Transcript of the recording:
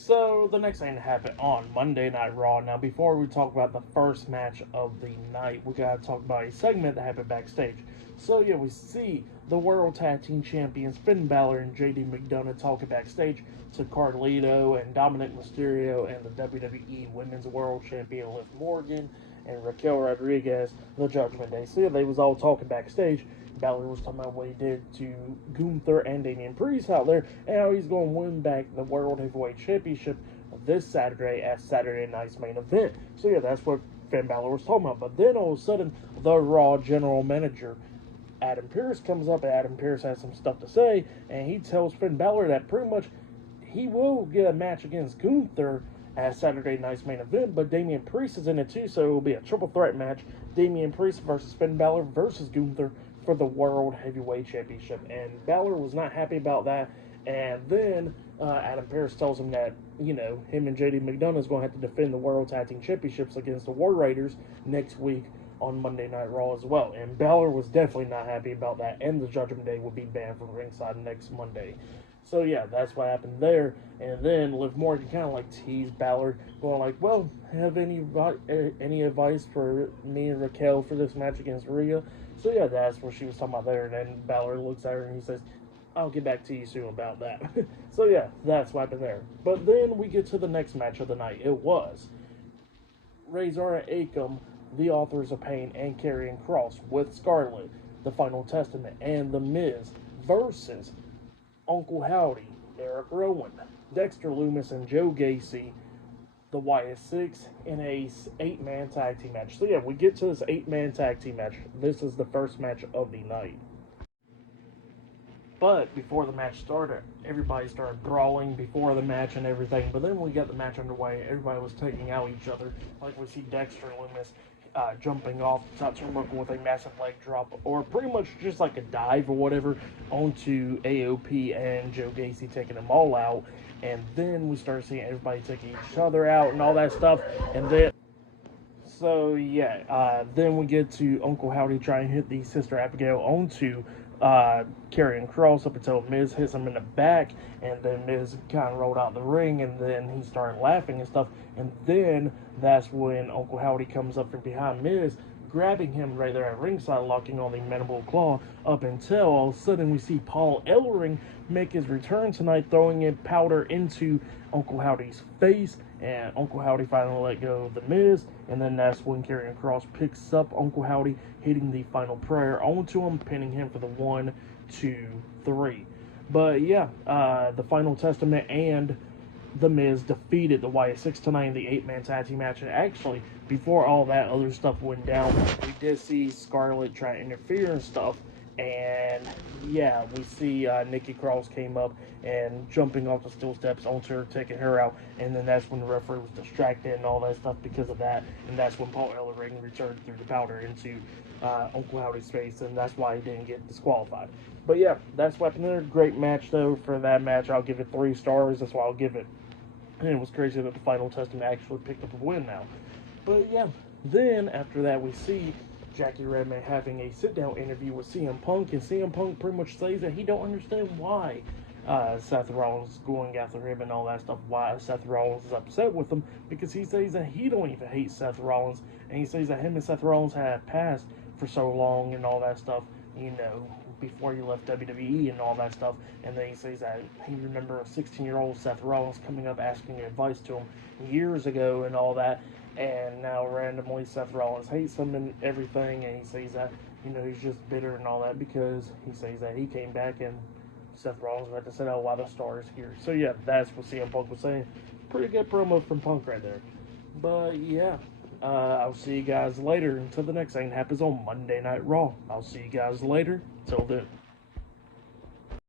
So the next thing that happened on Monday Night Raw. Now, before we talk about the first match of the night, we gotta talk about a segment that happened backstage. So yeah, we see the World Tag Team Champions Finn Balor and JD McDonough talking backstage to Carlito and Dominic Mysterio and the WWE Women's World Champion Liv Morgan and Raquel Rodriguez, the Judgment Day. So yeah, they was all talking backstage. Balor was talking about what he did to Gunther and Damian Priest out there, and how he's going to win back the World Heavyweight Championship this Saturday at Saturday Night's main event. So yeah, that's what Finn Balor was talking about. But then all of a sudden, the Raw general manager, Adam Pearce, comes up, and Adam Pearce has some stuff to say, and he tells Finn Balor that pretty much he will get a match against Gunther at Saturday Night's main event, but Damian Priest is in it too, so it will be a triple threat match. Damian Priest versus Finn Balor versus Gunther for the World Heavyweight Championship. And Balor was not happy about that. And then Adam Pearce tells him that, him and JD McDonough is going to have to defend the World Tag Team Championships against the War Raiders next week on Monday Night Raw as well. And Balor was definitely not happy about that. And the Judgment Day will be banned from ringside next Monday. So yeah, that's what happened there. And then Liv Morgan kind of teased Balor, going well, have any advice for me and Raquel for this match against Rhea? So yeah, that's what she was talking about there. And then Balor looks at her and he says, I'll get back to you soon about that. So yeah, that's what happened there. But then we get to the next match of the night. It was Rezar and Akam, the Authors of Pain, and Karrion Kross with Scarlett, the Final Testament, and The Miz versus Uncle Howdy, Erick Rowan, Dexter Lumis, and Joe Gacy, the Wyatt Six, in a 8-man tag team match. So yeah, we get to this 8-man tag team match. This is the first match of the night. But before the match started, everybody started brawling before the match and everything. But then when we got the match underway, everybody was taking out each other. We see Dexter Lumis jumping off the top turnbuckle with a massive leg drop, or pretty much just like a dive or whatever, onto AOP and Joe Gacy, taking them all out. And then we started seeing everybody taking each other out and all that stuff. And then, so yeah, then we get to Uncle Howdy trying to hit the Sister Abigail onto Karrion Kross up until Miz hits him in the back, and then Miz kind of rolled out the ring, and then he started laughing and stuff. And then that's when Uncle Howdy comes up from behind Miz, grabbing him right there at ringside, locking on the mandible claw, up until all of a sudden we see Paul Ellering make his return tonight, throwing in powder into Uncle Howdy's face, and Uncle Howdy finally let go of the Miz. And then that's when Karrion Kross picks up Uncle Howdy, hitting the final prayer onto him, pinning him for the 1, 2, 3. But yeah, the Final Testament and The Miz defeated the Wyatt Six tonight in the 8-man tag team match. And actually, before all that other stuff went down, we did see Scarlett try to interfere and stuff. And yeah, we see Nikki Cross came up and jumping off the steel steps onto her, taking her out. And then that's when the referee was distracted and all that stuff because of that. And that's when Paul Ellering returned through the powder into Uncle Howdy's face, and that's why he didn't get disqualified. But yeah, that's what happened there. Great match though. For that match, I'll give it 3 stars. That's why I'll give it. And it was crazy that the Final Testament actually picked up a win now. But yeah, then after that we see Jackie Redman having a sit-down interview with CM Punk, and CM Punk pretty much says that he don't understand why Seth Rollins is going after him and all that stuff, why Seth Rollins is upset with him, because he says that he don't even hate Seth Rollins, and he says that him and Seth Rollins had passed for so long and all that stuff, before he left WWE and all that stuff. And then he says that he remembers a 16-year-old Seth Rollins coming up asking advice to him years ago and all that, and now randomly Seth Rollins hates him and everything, and he says that he's just bitter and all that, because he says that he came back and Seth Rollins had to say, oh, why the star is here. So yeah, that's what CM Punk was saying. Pretty good promo from Punk right there. But yeah, I'll see you guys later until the next thing happens on Monday Night Raw. I'll see you guys later. Till then.